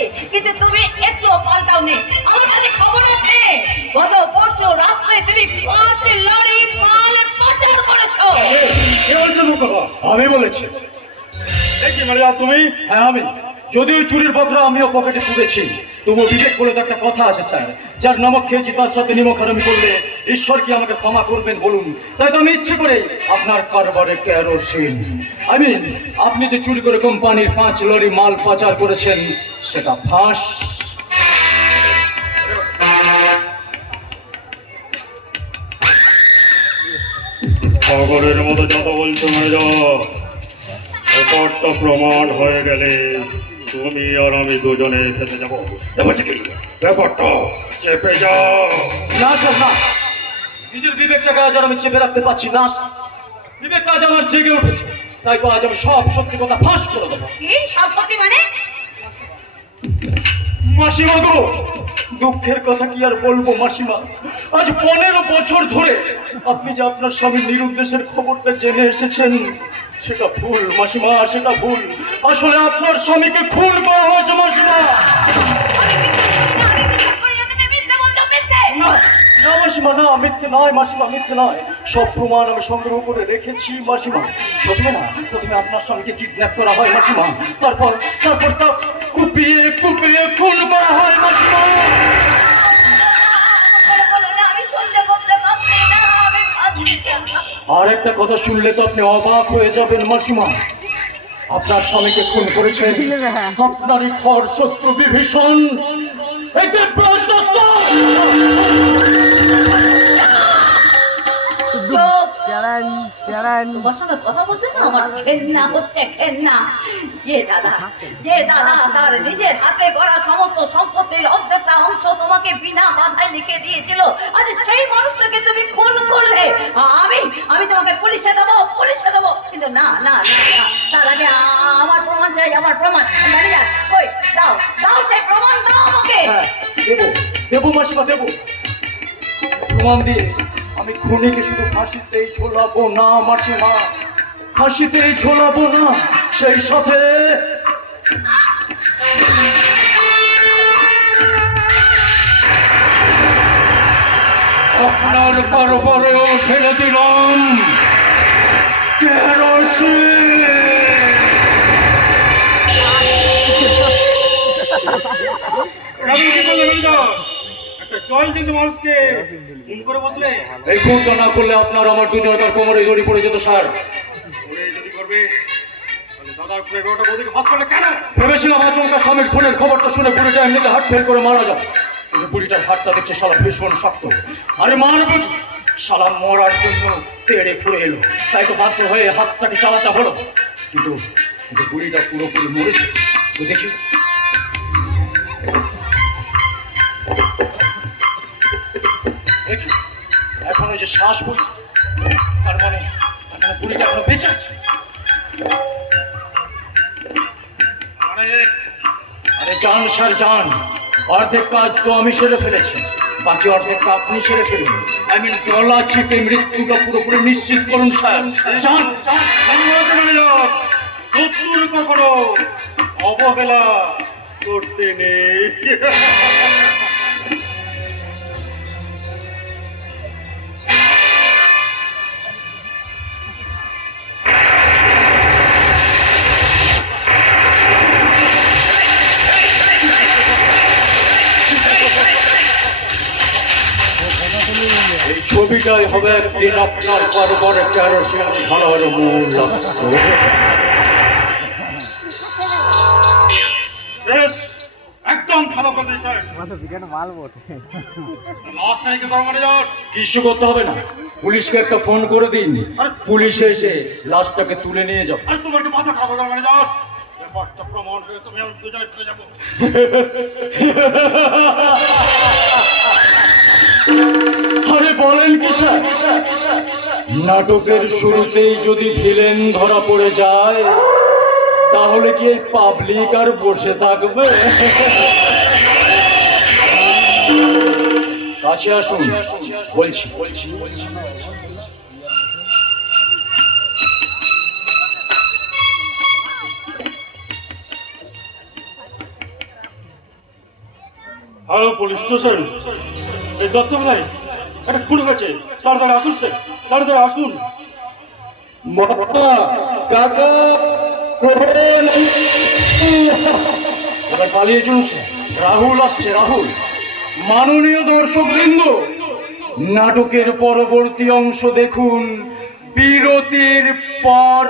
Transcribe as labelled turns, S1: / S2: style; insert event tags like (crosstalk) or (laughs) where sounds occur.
S1: হয়েছে কিন্তু তুমি একটু আমার কাছে খবর আছে। গত পরশু রাত্রে তুমি পাঁচ পাচার করেছ।
S2: আমি বলেছি।
S3: দেখি মানে তুমি
S2: হ্যাঁ আমি। যদিও চুরির পত্র আমিও পকেটে তুলেছি তবু বিবেক বলে তো একটা কথা আছে, স্যার। যার নমক খেয়েছি, তার সাথে নিমক হারামি করলে ঈশ্বর কি আমাকে ক্ষমা করবেন বলুন? তাই তো আমি ইচ্ছে করে আপনার কারবারে কেরোসিন। আই মিন, আপনি যে চুরি করে কোম্পানির পাঁচ লরি মাল পাচার করেছেন সেটা ফাঁস।
S3: খবরের মতো যত বলছো মেজর ব্যাপারটা প্রমাণ হয়ে গেলে তুমি আর আমি দুজনে খেতে যাব। ব্যাপারটা চেপে যাও।
S2: না স্যার না। নিজের বিবেকটাকে আজ আর আমি চেপে রাখতে পারছি না। বিবেকটা আজ আমার জেগে উঠেছে। তাই তো আজ আমি সব সত্যি কথা ফাঁস করে দেবো।
S1: সব সত্যি মানে?
S2: মাসিমা গো, দুঃখের কথা কি আর বলব মাসিমা? আজ পনেরো বছর ধরে আপনি যে আপনার স্বামী নিরুদ্দেশের খবরটা জেনে এসেছেন, সেটা ভুল মাসিমা, সেটা ভুল। আসলে আপনার স্বামীকে খুন করা হয়েছে মাসিমা।
S1: না
S2: মাসিমা না, মিথ্যে নয় মাসিমা মিথ্যে নয়। সব প্রমাণ আমি সংগ্রহ করে রেখেছি মাসিমা প্রথমে না, প্রথমে আপনার স্বামীকে কিডন্যাপ করা হয় মাসিমা তারপর তারপর তা কুপিয়ে কুপিয়ে খুন করা হয় মাসিমা আর একটা কথা শুনলে তো আপনি অবাক হয়ে যাবেন মাসিমা আপনার স্বামীকে খুন করেছেন আপনারই ঘর শত্রু বিভীষণ। এই দেবব্রত
S4: চালান
S1: তোমার সঙ্গে কথা বলতে না আমার ঘেন্না হচ্ছে ঘেন্না। যে দাদা যে দাদা তার নিজের হাতে করা সমস্ত সম্পত্তির অর্ধেকটা অংশ তোমাকে বিনা বাধায় লিখে দিয়েছিল। আজ সেই মানুষটাকে তুমি খুন করলে। আমি আমি তোমাকে পুলিশে দেবো পুলিশে দেবো। কিন্তু না না না না তার আগে আমার প্রমাণ চাই আমার প্রমাণ। ম্যানেজার ওই দাও দাও সেই প্রমাণ দাও আমাকে।
S2: হ্যাঁ দেবো দেবো মাসিমা দেবো। প্রমাণ দিয়ে। আমি খুনিকে শুধু ফাঁসিতেই ঝোলাবো না মাসিমা ফাঁসিতেই ঝোলাবো না, সেই সাথে। আপনার কারবারেও ফেলে দিলাম। কেরোসিন।
S3: জল কিন্তু মানুষকে। খুন করে বসলে।
S2: এই খুনটা না করলে আপনার আমার দুজনকার কোমরে জড়ি পড়ে যেত স্যার।
S3: যদি করবে
S2: ভেবেছিলাম আচমকা স্বামীর খুনের খবরটা শুনে বুড়িটা এমনিতে হাট ফেল করে মারা যাবে। কিন্তু বুড়িটার হাতটা দেখছে শালা ভীষণ শক্ত। আরে মানব শালা মরার জন্য তেড়ে ফুরে এলো। তাই তো বাধ্য হয়ে হাতটাকে চালাতে হলো। কিন্তু বুড়িটা পুরোপুরি মরেছে। দেখি। এখনও যে শ্বাস বলছে তার মানে তার মানে এখনও বেঁচে আছে
S3: মানে
S2: অর্ধেক কাজ তো আমি সেরে ফেলেছি বাকি অর্ধেক আপনি সেরে ফেলুন আই মিন গলা চিপে মৃত্যুটা পুরোপুরি নিশ্চিত করুন স্যার
S3: অবহেলা করতে নেই
S2: ছবিটাই হবে একদিন আপনার কারবারে কেরোসিন ঢালার মূল।
S3: একদম ভালো কর যাও?
S2: কিছু করতে হবে না। পুলিশকে একটা ফোন করে দিন। পুলিশ এসে লাশটাকে তুলে নিয়ে যাও।
S3: তোমার মাথা মানে যাও। প্রমাণ তুমি দুজনে যাব। (laughs)
S2: নাটকের শুরুতেই যদি ভিলেন ধরা পড়ে যায়, তাহলে কি এই পাবলিক আর বসে থাকবে? কাছে আসুন, বলছি।
S3: Hello, police station. এই দত্ত ভাই একটা খুন হয়েছে। তাড়াতাড়ি আসুন স্যার তাড়াতাড়ি আসুন।
S2: কাকা এবার পালিয়ে চলুন স্যার। রাহুল আসছে রাহুল। মাননীয় দর্শক বৃন্দ নাটকের পরবর্তী অংশ দেখুন। বিরতির পর।